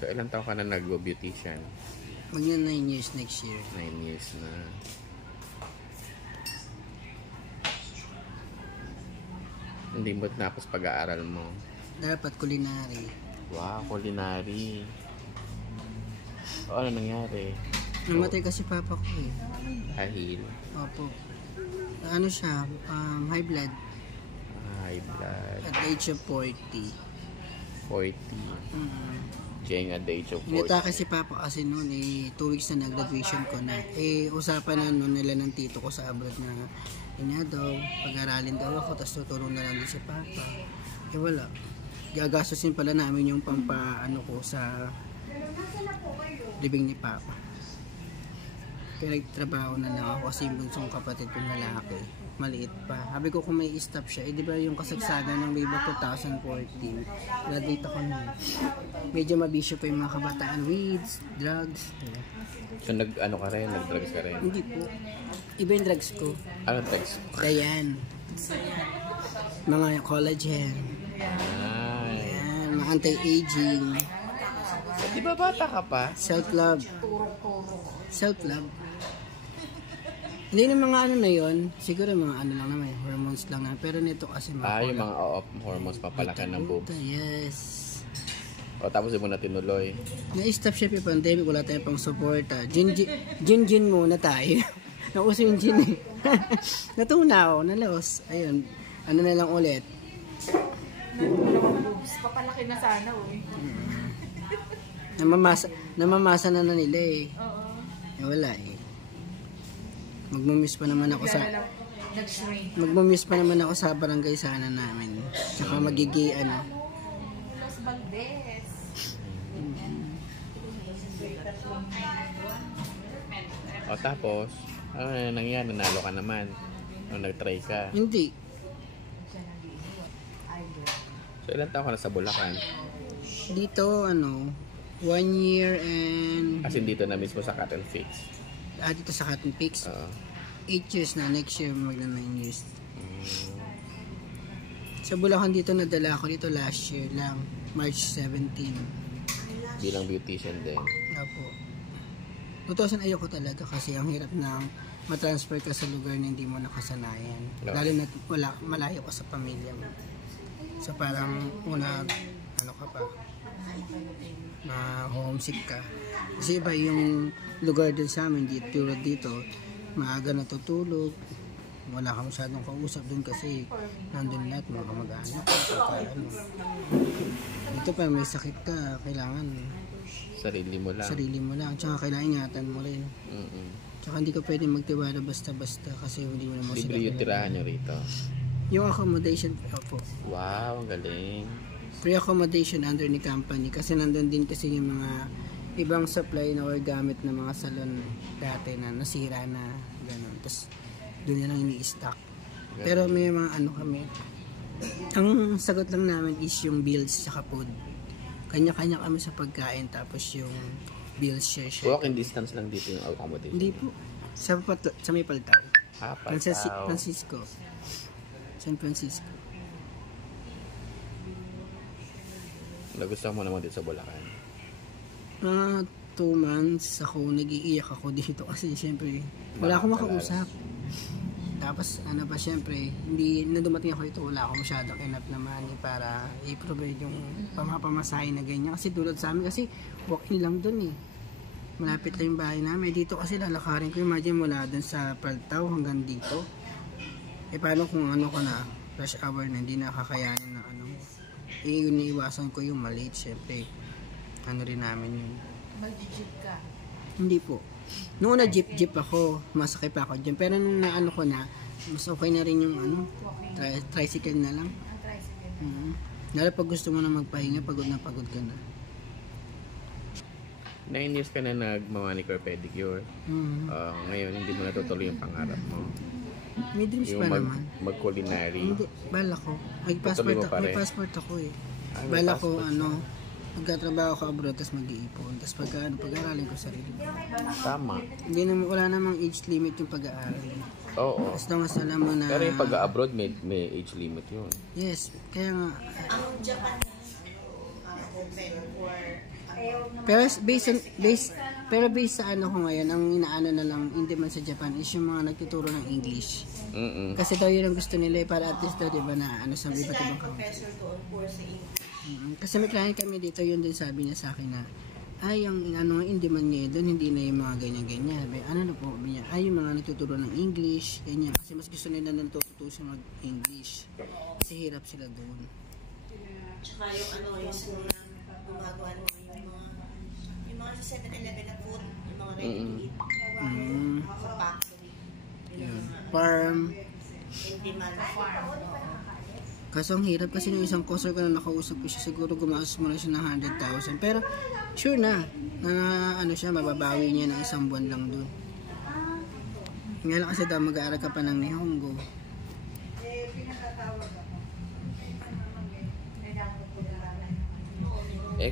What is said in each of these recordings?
So, ilang taon ka na nag-beautician? Magna 9 years next year. 9 years na. Hindi mo tapos pag-aaral mo? Dapat culinary. Wow, culinary. O, ano nangyari? Namatay kasi papa ko eh. Dahil? Opo. Ano siya? High blood. High blood. At the age of 40. 40. Jeng at the age of 40. Inatake si papa kasi noon eh 2 weeks na nag-graduation ko na. Eh usapan na noon nila ng tito ko sa abroad na niya daw, pag-aralin daw ako tapos tutulong na lang din si papa. Eh wala. Gagastusin pala namin yung pampaano ko sa libing ni papa. Kaya nagtrabaho na lang ako kasi yung bunsong kapatid kong lalaki. Maliit pa. Sabi ko kung may stop siya, eh di ba yung kasagsagan ng Weibo 2014, graduate ako nun. Medyo mabisyo pa yung mga kabataan, weeds, drugs. So nag-ano ka rin? Nag-drugs ka rin? Hindi po. Iba yung drugs ko. Anong drugs? Dayan. Mga collagen. Ay. Mga anti-aging. Di ba bata ka pa? Self-love. Self-love. Hindi na mga ano na yun. Siguro mga ano lang naman. Hormones lang na. Pero nito kasi yung mga hormones papalakan ng boobs. Yes. O tapos hindi mo na tinuloy. Na-stop siya yung pandemic. Wala tayong pang support. Gin muna tayo. Nauso yung gin eh. Natunaw. Nalaos. Ayun. Ano na lang ulit. Papalaki na sana Namamasa na nila eh. Eh wala eh. Magmamiss pa naman ako sa barangay sana namin. Tsaka magiging ano. Los Valdez. O tapos, ano na nangyari? Nanalo ka naman. Nung nag-try ka. Hindi. So ilang taon ka na sa Bulacan? Dito ano, 1 year and... Kasi dito na mismo sa Cattle Fix. Dito sa Cotton Peaks. 8 years na. Next year magna 9 years. Sa Bulacan dito nadala ako dito last year lang. March 17. Bilang beautician din. Opo. 2000 ayoko talaga kasi ang hirap na matransfer ka sa lugar na hindi mo nakasanayan. No. Lalo na malayo ka sa pamilya mo. So parang una, ano ka pa, homesick ka. Kasi iba yung lugar din sa amin, dito, maaga natutulog, wala ka masyadong kausap dun kasi nandun lahat, mga kamag-anak. Dito pa may sakit ka, kailangan Sarili mo lang. Tsaka kailangan ingatan mo rin. Tsaka hindi ka pwede magtiwala basta-basta kasi hindi mo naman libre yung tirahan nyo rito. Yung accommodation, opo. Wow, ang galing. Free accommodation under ni company kasi nandun din kasi yung mga ibang supply na or gamit ng mga salon dati na nasira na gano'n. Tapos doon na lang ini-stock. Pero may mga ano kami. Ang sagot lang namin is yung bills tsaka food. Kanya-kanya kami sa pagkain tapos yung bills share. Walking distance lang dito yung accommodation? Hindi po. Sa may Paltao. Paltao. San Francisco. Nagustuhan mo naman dito sa Bulacan? Mga 2 months ako, nag-iiyak ako dito kasi siyempre wala akong makausap. Tapos ano pa siyempre, hindi na dumating ako dito, wala akong masyadong enough na money para i-provide yung pamapamasahe na ganyan. Kasi tulad sa amin kasi walk-in lang dun eh. Malapit lang yung bahay namin. Dito kasi lalakarin ko, imagine mula dun sa Paltao hanggang dito. Eh paano kung ano ko na, rush hour na hindi nakakayanin na ano. Eh yun iiwasan ko yung maliit syempre. Ano rin namin yun. Mag-jeep ka? Hindi po. Noong na jeep ako, masakay pa ako dyan. Pero nung naano ko na, mas okay na rin yung ano, tricycle na lang. Tricycle. Lalo pag gusto mo na magpahinga, pagod ka na. 9 years ka na nag-manicure pedicure. Ngayon, hindi mo natutuloy yung pangarap mo. May dreams pa naman. Mag-culinary. Hindi, bala ko. May passport ako eh. Bala ko magkatrabaho ko abroad, tapos mag-iipon. Tapos pag-aaralin ko sarili ko. Tama. Wala namang age limit yung pag-aaral. Oo. As long as alam mo na... Pero yung pag-abroad, may age limit yun. Yes, kaya nga... Ang Japan, open for Pero based sa ano ko ngayon, ang inaano na lang in demand sa Japan is yung mga nagtuturo ng English. Kasi daw yun ang gusto nila para at least daw diba na ano sa iba't ibang country. Kasi may client kami dito, yun din sabi niya sa akin na ay yung ano in demand niya doon hindi na yung mga ganyan-ganyan. Ano na po niya? Ay yung mga nagtuturo ng English, ganyan. Kasi mas gusto nila nang tututusin mag-English. Kasi hirap sila doon. Tsaka yung ano, yung gumagawa mo yung mga sa 7-Eleven na food, yung mga ready to eat. Sa factory. Yun. Farm. In demand farm. Kaso ang hirap kasi yung isang customer ko na nakausap ko siya, siguro gumastos mo na siya ng 100,000. Pero sure na ano siya, mababawi niya ng isang buwan lang doon. Nga lang kasi daw mag-aaral ka pa ng Nihongo.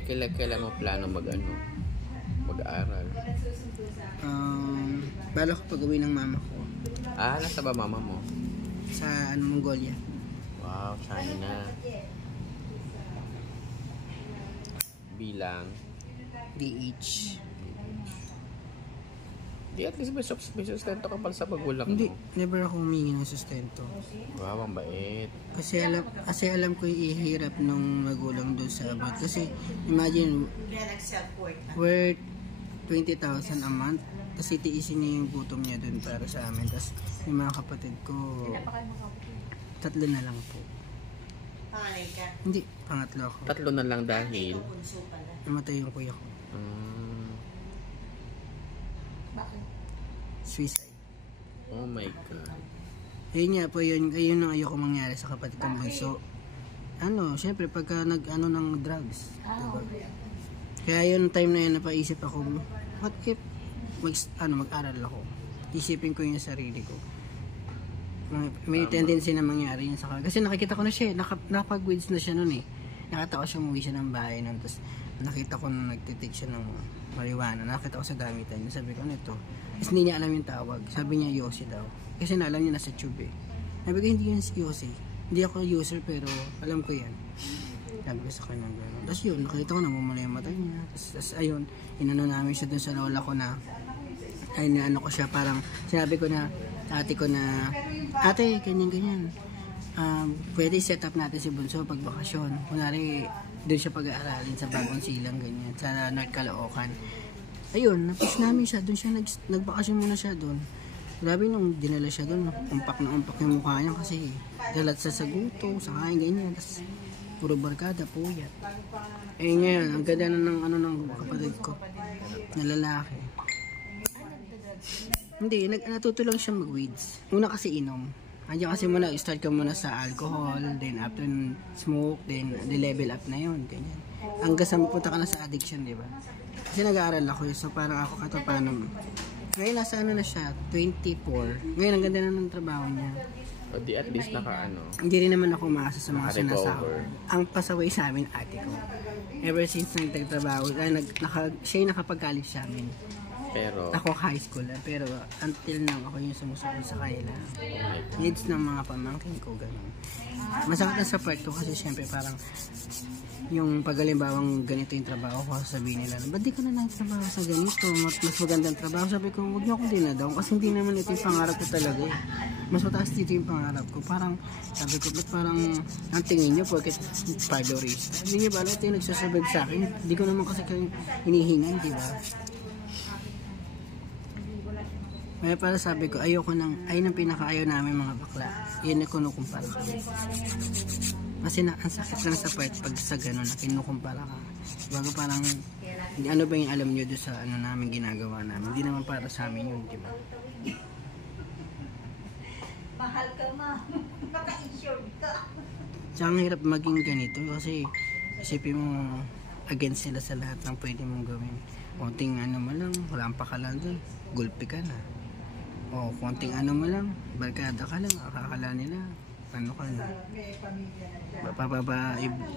Kailan mo plano mag-aaral? Bala ko pag-uwi ng mama ko Nasa ba mama mo? sa Mongolia. Wow, China. Bilang? DH. Di at least may sustento ka pala sa magulang mo. Hindi, never ako humingi ng sustento. Wow, ang bait. Kasi alam ko yung ihirap nung magulang doon sa abroad. Kasi imagine, Kaya nag-self-work na. worth 20,000 a month. Kasi tiisin niya yung gutom niya doon para sa amin. Tapos yung mga kapatid ko, 3 na lang po. Pangalay ka. Hindi, pangatlo ako. 3 na lang dahil. Ikaw bunso pala. Namatay yung kuya ko. Bakit? Suicide. Oh my God. Ayun nga po, ayun ang ayoko mangyari sa kapatid kong bunso. Syempre pagka nag-ano ng drugs. Diba? Okay. Kaya yun time na yun napaisip ako, what if mag-aral ako? Isipin ko yung sarili ko. May tendency na mangyari yun sa kanya. Kasi nakikita ko na siya, napag-weeds na siya nun eh. Nakita ko siya umuwi siya ng bahay nun. Tapos nakita ko nung nagtitake siya ng marijuana. Nakita ko sa gamitan niya. Sabi ko, ano ito? Tapos hindi niya alam yung tawag. Sabi niya, Yossi daw. Kasi naalam niya nasa tube eh. Sabi ko, hindi yun si Yossi. Hindi ako user pero alam ko yan. Sabi ko sa kanya gano'n. Tapos yun, nakita ko na mumula yung mata niya. Tapos ayun, inano namin siya dun sa lola ko na ano ko siya, parang sinabi ko na ate ko na ate, ganyan pwede set up natin si Bunso pag bakasyon. Kunwari doon siya pag-aaralin sa Bagong Silang ganyan, sa North Caloocan. Ayun, napis namin siya doon, siya nagbakasyon muna siya doon. Grabe nung dinala siya doon, umpak na umpak yung mukha niya kasi dalat sa saguto, sa kain ganyan, tapos puro barkada, puyat. Ngayon, ang ganda na ng kapatid ko na lalaki. Hindi, natuto lang siya mag-weeds. Una kasi inom. Andiyan kasi muna, start ka muna sa alcohol, then after smoke, then level up na yun, ganyan. Hanggang sa mapunta ka na sa addiction, di ba? Kasi nag-aaral ako, so parang ako katapanan. Ngayon, nasa na siya, 24. Ngayon, ang ganda na ng trabaho niya. O di at least Hindi rin naman ako maasa sa mga naka-recover. sinasahod. Ang pasaway sa amin, ate ko. Ever since nagtatrabaho, siya yung nakapag-college sa amin. Pero, Ako high school lang, pero until now ako yung sumusunod sa kanila. oh my God. Needs ng mga pamangkin ko, gano'n. Masakit na sa part ko kasi syempre parang yung pag-alimbawang ganito yung trabaho ko, sabihin nila, ba't di ka na nagtrabaho sa ganito? Mas magandang trabaho. Sabi ko, huwag niyo akong dinadaw kasi hindi naman ito yung pangarap ko talaga eh. Mas mataas dito yung pangarap ko. Parang, sabi ko, ba't parang ang tingin niyo porket padorista? Hindi niyo ba, ito yung nagsasabi sa akin? Hindi ko naman kasi kayo hinihingan, di ba? Kaya para sabi ko, ayun ang pinakaayaw namin mga bakla. Yan na kinukumpara ka. Kasi ang sakit lang sa part pag sa gano'n na kinukumpara ka. Bago parang, ano ba yung alam nyo doon sa ano namin ginagawa namin? Hindi naman para sa amin yun, di ba? Mahal ka ma. Naka-insured ka. Tsaka ang hirap maging ganito kasi isipin mo against sila sa lahat ng pwede mong gawin. Konting ano mo lang, wala pa ka lang doon, gulpi ka na. O konting ano mo lang, barkada ka lang, akakala nila, ano ka na.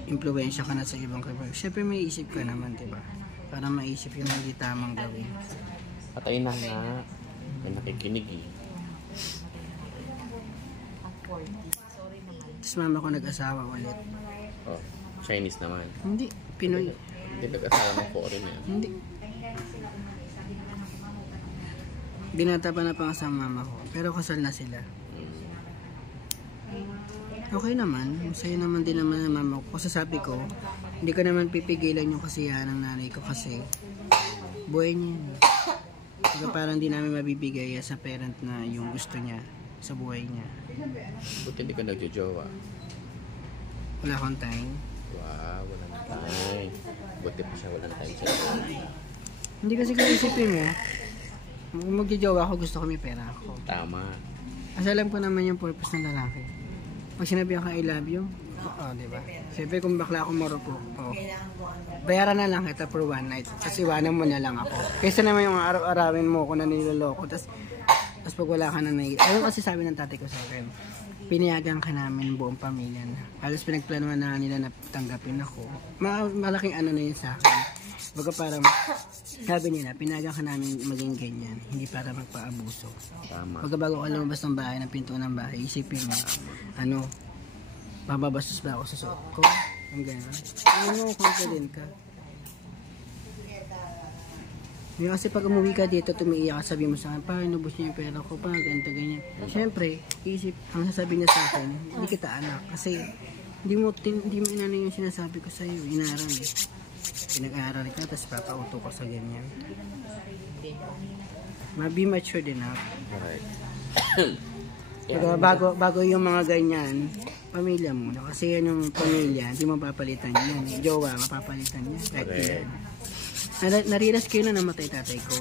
Impluensya ka na sa ibang kapag. Siyempre may isip ka naman, diba? Para maisip yung hindi tamang gawin. At ayun na nga, may nakikinig eh. Ang 40. Sorry naman. Tapos mama ko nag-asawa ulit. Oh, Chinese naman. Hindi, Pinoy. Hindi nag-asala ng foreign yan. Hindi. Binata pa na pa sa mama ko. Pero kasal na sila. Okay naman. Masaya naman din naman ng mama ko. Kasi sabi ko, hindi ko naman pipigilan yung kasiyahan ng nanay ko kasi buhay niya yun. Kaya parang di namin mabibigay sa parent na yung gusto niya sa buhay niya. Buti hindi ka nagjojowa. Wala akong time. Wow, walang time. Buti pa siya walang time sa Hindi kasi kung isipin mo, kung magjojowa ako, gusto ko may pera ako. Tama. Kasi alam ko naman yung purpose ng lalaki. Pag sinabi ka I love you, diba? Siyempre kung bakla ako marupok, bayaran na lang kita for one night. Tapos iwanan mo na lang ako. Kaysa naman yung araw-arawin mo ako na niloloko. Tapos pag wala ka na ayun kasi sabi ng tatay ko sa akin, pinayagan ka namin buong pamilya na. Halos pinagplanuhan na nila na tanggapin ako. Malaking ano na yun sa akin. Baga parang, sabi nila, pinayagan ka namin maging ganyan. Hindi para magpaabuso. Tama. Baga bago ka lumabas ng bahay, ng pinto ng bahay, isipin mo, bababastos ba ako sa suot ko? Ang gano'n. Confident ka. Yung kasi pag umuwi ka dito, tumiiyak ka, sabi mo sa akin, pa, inubos niya yung pera ko, pa, ganito, ganyan. Siyempre, ang sasabi niya sa akin, hindi kita anak. Kasi, hindi mo inano yung sinasabi ko sa'yo, inaral eh. Pinag-aaral ka, tapos papauto ka sa ganyan. Be mature din ha. Correct. Bago yung mga ganyan, pamilya muna. Kasi yan yung pamilya, hindi mo papalitan yan. Jowa, mapapalitan yan. Kahit yan. Nariras ko yun na namatay tatay ko.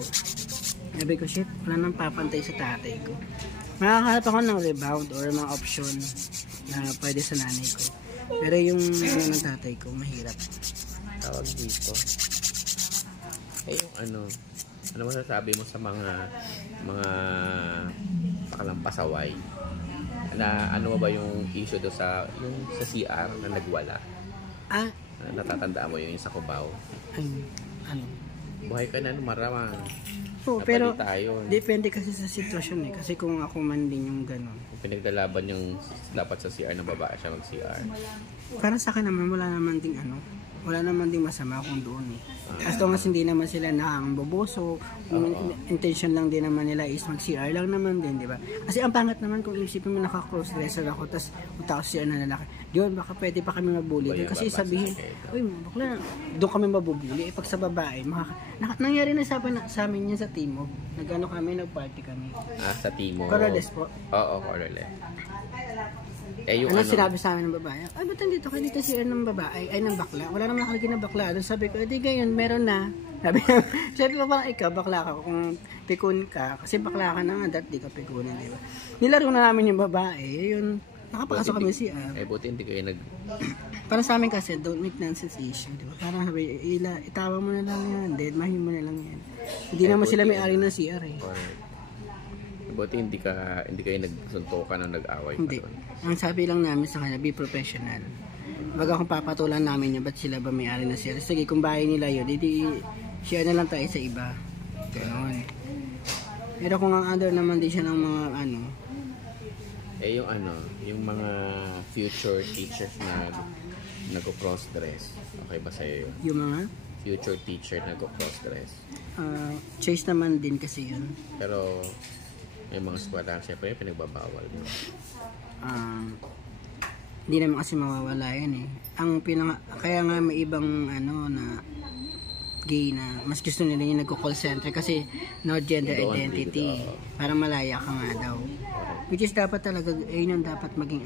Sabi ko, shit, wala nang papantay sa tatay ko. Makakahanap ako ng rebound or mga option na pwede sa nanay ko. Pero yung ng tatay ko, mahirap. Tawag dito. Yung ano masasabi mo sa mga pakalampasaway? Na ano ba yung issue do sa CR na nagwala? Natatandaan mo yung sa Cubao? Buhay ka na maramang. Pero tayo. Depende kasi sa sitwasyon eh. Kasi kung ako man din yung gano'n. Kung pinagdalaban yung dapat sa CR ng babae siya mag-CR. Para sa akin naman, wala naman ding masama kung doon eh. As long as hindi naman sila nakangboboso, intention lang din naman nila is mag-CR lang naman din, di ba? Kasi ang pangat naman kung isipin mo naka-cross dresser ako, tapos punta ako CR na lalaki. Diyon, baka pwede pa kami mabuli. Kasi sabihin, uy, bakla, doon kami mabubuli. Pag sa babae, nangyari na sa amin yan sa Timog. Nag-party kami. Sa Timog? Corales po. Oo, Corales. Yung sinabi sa amin ng babae? Ay, ba't nandito kayo dito si ng babae? Ay, ng bakla. Wala naman nakalagay na bakla. Doon sabi ko, di gayon, meron na. Sabi ko parang ikaw, bakla ka. Kung pikun ka, kasi bakla ka na nga, di ka pikunin, di ba? Nilaro na namin yung babae. Yun, nakapasok kami si buti hindi kayo Parang sa amin kasi, don't make nonsense issue, di ba? Parang sabi, itawa mo na lang yan, deadmahin mo na lang yan. Hindi naman sila may-ari ng CR eh. Buti hindi kayo nagsuntukan o nag-away pa doon. Ang sabi lang namin sa kanya, be professional. Baga kung papatulan namin yun, ba't sila ba may-ari na siya? Sige, kung bahay nila yun, share na lang tayo sa iba. Ganon. Pero kung ang under naman din siya ng mga yung mga future teachers na nag-cross-dress. Okay ba sa'yo yun? Yung mga? Future teacher na nag-cross-dress. Choice naman din kasi yun. Pero yung mga eskwelahan, siyempre pinagbabawal mo. Hindi naman kasi mawawala yan eh. Kaya nga may ibang na gay na mas gusto nila yung nagko-call center kasi no gender identity. Para malaya ka nga daw. Which is dapat talaga, yun yung dapat maging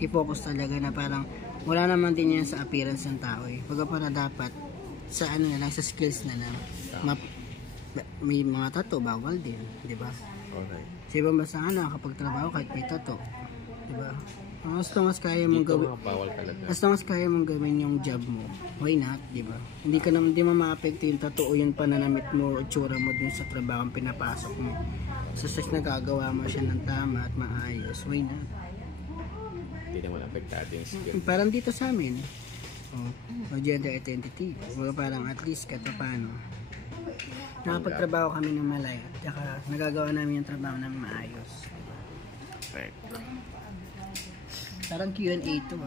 i-focus talaga na parang wala naman din yan sa appearance ng tao eh. Pagka para dapat sa na lang, sa skills na lang. May mga tattoo, bawal din, di ba? Okay. Sa ibang basta kapag trabaho kahit may tattoo, di ba? As long as kaya mong gawin, as long as kaya mong gawin yung job mo, why not, di ba? Hindi mo maapekto yung tattoo o yung pananamit mo, itsura mo dun sa trabaho ang pinapasok mo. So, since nagagawa mo siya ng tama at maayos, why not? Hindi naman apektado yung skill. Parang dito sa amin, gender identity, parang at least kahit paano. Nakapagtrabaho kami ng malaya, tsaka nagagawa namin yung trabaho ng maayos. Perfect. Parang Q&A to